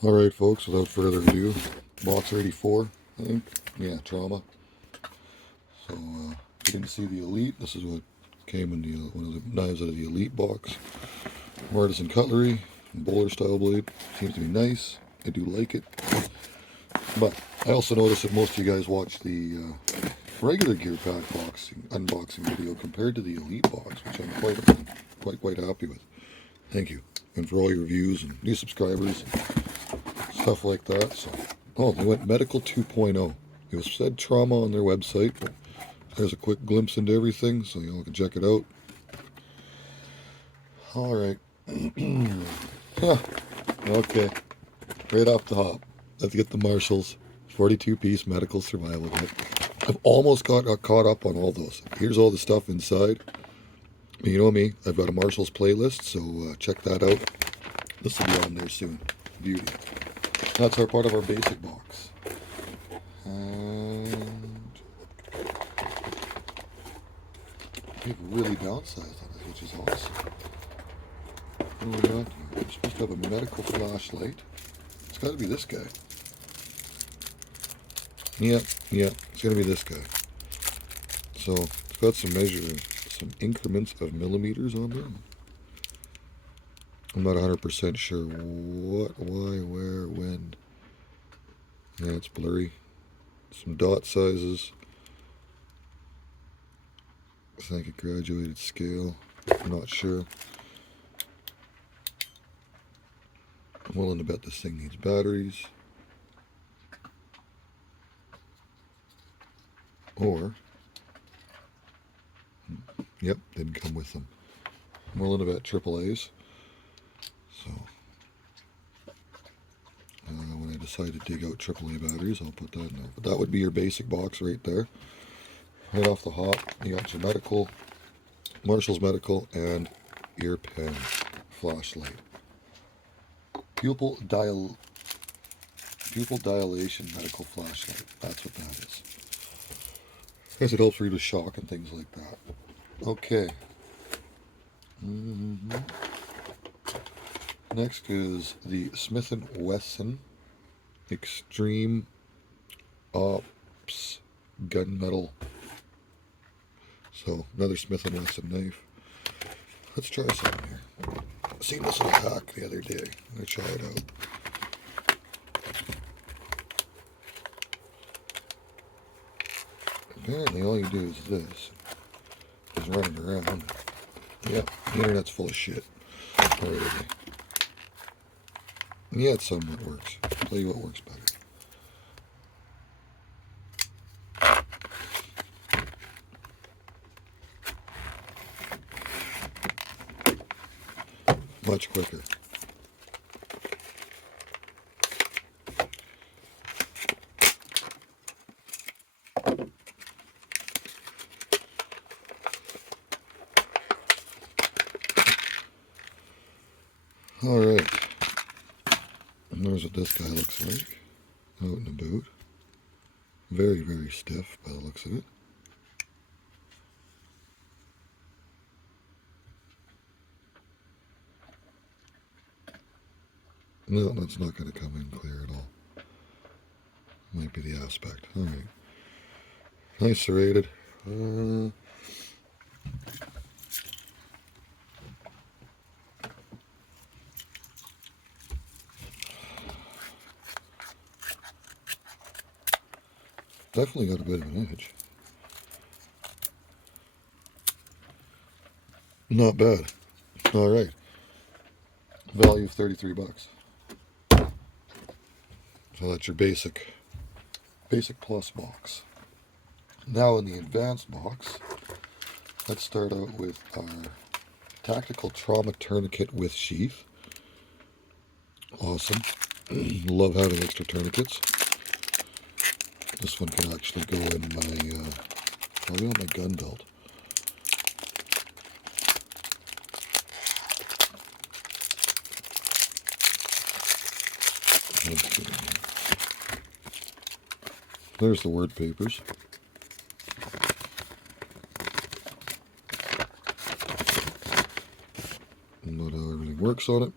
Alright folks, without further ado, box 84, I think. Yeah, trauma. So, you didn't see the Elite. This is what came in the one of the knives out of the Elite box. Artisan cutlery, bowler style blade. Seems to be nice. I do like it. But I also noticed that most of you guys watch the regular Gearpack unboxing video compared to the Elite box, which I'm quite happy with. Thank you. And for all your views and new subscribers, stuff like that. So, oh, they went medical 2.0. It was said trauma on their website, but there's a quick glimpse into everything, so y'all can check it out. All right. Okay. Right off the hop, let's get the Marshalls 42-piece medical survival kit. I've almost got caught up on all those. Here's all the stuff inside. You know me, I've got a Marshalls playlist, so check that out. This will be on there soon. Beauty. That's our part of our basic box. And they've really downsized on it, which is awesome. What do we got here? We're supposed to have a medical flashlight. It's got to be this guy. Yep, it's going to be this guy. So it's got some measuring, some increments of millimeters on there. I'm not 100% sure what, why, where, when. Yeah, it's blurry. Some dot sizes. I think a graduated scale. I'm not sure. I'm willing to bet this thing needs batteries. Or, yep, didn't come with them. I'm willing to bet AAA's. So, when I decide to dig out AAA batteries, I'll put that in there. But that would be your basic box right there. Right off the hop, you got your medical, Marshall's medical, and ear pen flashlight. Pupil dilation medical flashlight. That's what that is. I guess it helps reduce shock and things like that. Okay. Next is the Smith & Wesson Extreme Ops gunmetal. So another Smith & Wesson knife. Let's try something here. I seen this in a pack the other day. I'm gonna try it out. Apparently all you do is this. Just run it around. Yep, the internet's full of shit. Already. Yeah, it somewhat works. I'll tell you what works better. Much quicker. Alright. And there's what this guy looks like. Out and about. Very, very stiff by the looks of it. No, that's not going to come in clear at all. Might be the aspect. Alright. Nice serrated. Definitely got a bit of an edge. Not bad. Alright. Value of 33 bucks. So that's your basic plus box. Now in the advanced box, let's start out with our tactical trauma tourniquet with sheath. Awesome. Love having extra tourniquets. This one can actually go in my, probably on my gun belt. There's the word papers. And not how everything works on it.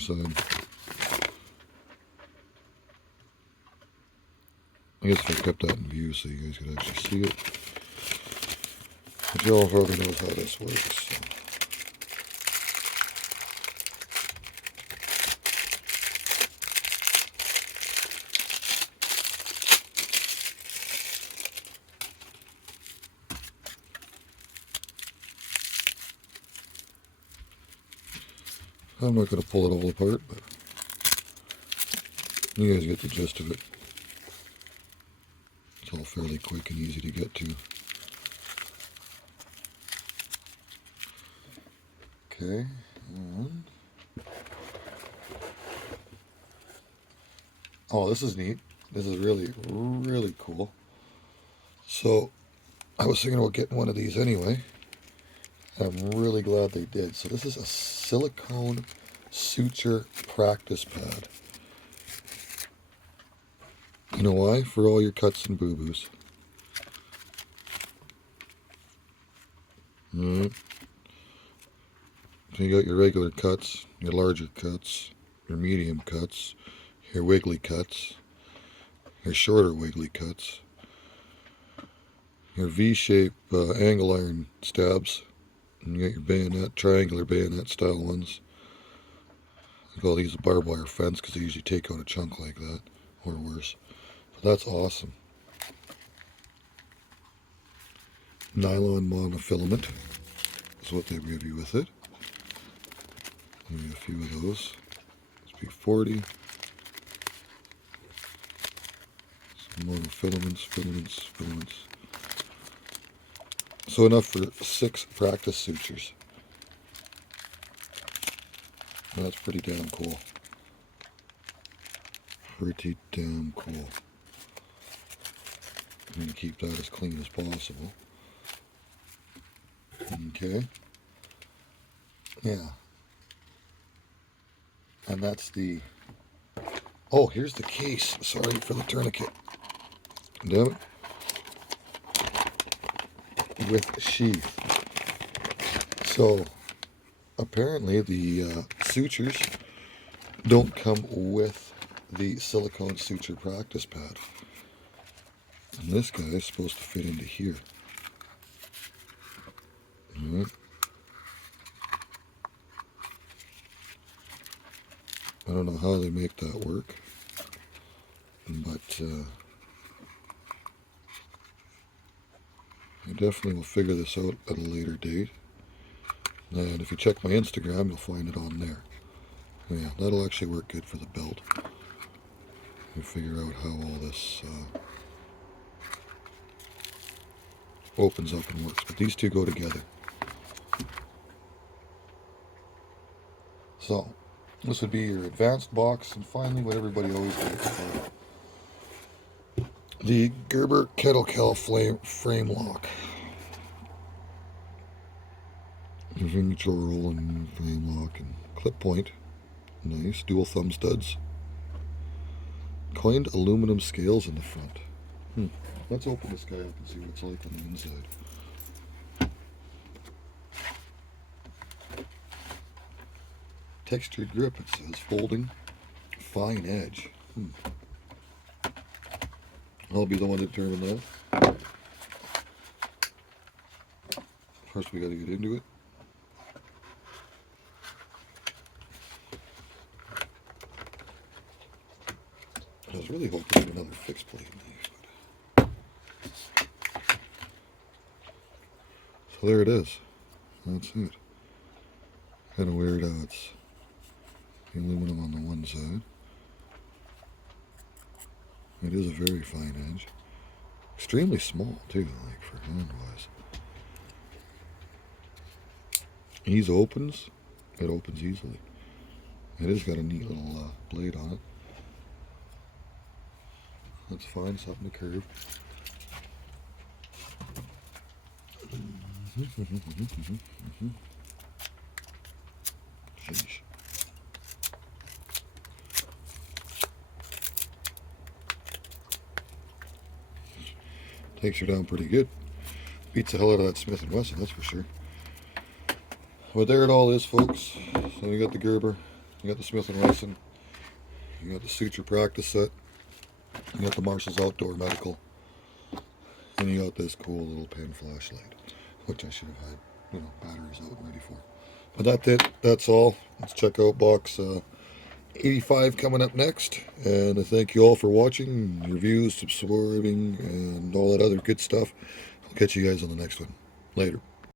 side. I guess if I kept that in view so you guys could actually see it. But y'all already knows how this works. So. I'm not going to pull it all apart, but you guys get the gist of it. It's all fairly quick and easy to get to. Okay, and oh, this is neat. This is really, really cool. So, I was thinking about getting one of these anyway. I'm really glad they did. So this is a silicone suture practice pad. You know why? For all your cuts and boo-boos. Alright. So you got your regular cuts, your larger cuts, your medium cuts, your wiggly cuts, your shorter wiggly cuts, your V-shape angle iron stabs, and you got your bayonet, triangular bayonet style ones. I call these a barbed wire fence because they usually take out a chunk like that, or worse. So that's awesome. Nylon monofilament is what they give you with it. Maybe a few of those. Let's be 40. Some monofilaments, filaments. So enough for 6 practice sutures. And that's pretty damn cool. Pretty damn cool. I'm going to keep that as clean as possible. Okay. Yeah. And that's the... Oh, here's the case. Sorry for the tourniquet. Damn it. With sheath. So, apparently the sutures don't come with the silicone suture practice pad. And this guy is supposed to fit into here. Alright. I don't know how they make that work, but I definitely will figure this out at a later date. And if you check my Instagram, you'll find it on there. Yeah, that'll actually work good for the belt. You figure out how all this opens up and works. But these two go together. So, this would be your advanced box, and finally what everybody always waits for. The Gerber Kettle Cal frame lock. Signature roll and frame lock and clip point. Nice. Dual thumb studs. Coined aluminum scales in the front. Let's open this guy up and see what it's like on the inside. Textured grip, it says. Folding. Fine edge. I'll be the one to determine that. First we gotta get into it. I was really hoping for another fixed plate in these, but... So there it is. That's it. Kind of weird how it's the aluminum on the one side. It is a very fine edge. Extremely small too, like for hand-wise. It opens easily. It has got a neat little blade on it. That's fine, something to curve. Sheesh. Takes her down pretty good. Beats the hell out of that Smith & Wesson, that's for sure. But there it all is, folks. So we got the Gerber You got the Smith & Wesson. You got the Suture practice set. You got the Marshall's Outdoor Medical. And you got this cool little pen flashlight, which I should have had, batteries out and ready for. But that's it. That's all. Let's check out box 85 coming up next. And I thank you all for watching, your views, subscribing, and all that other good stuff. I'll catch you guys on the next one. Later.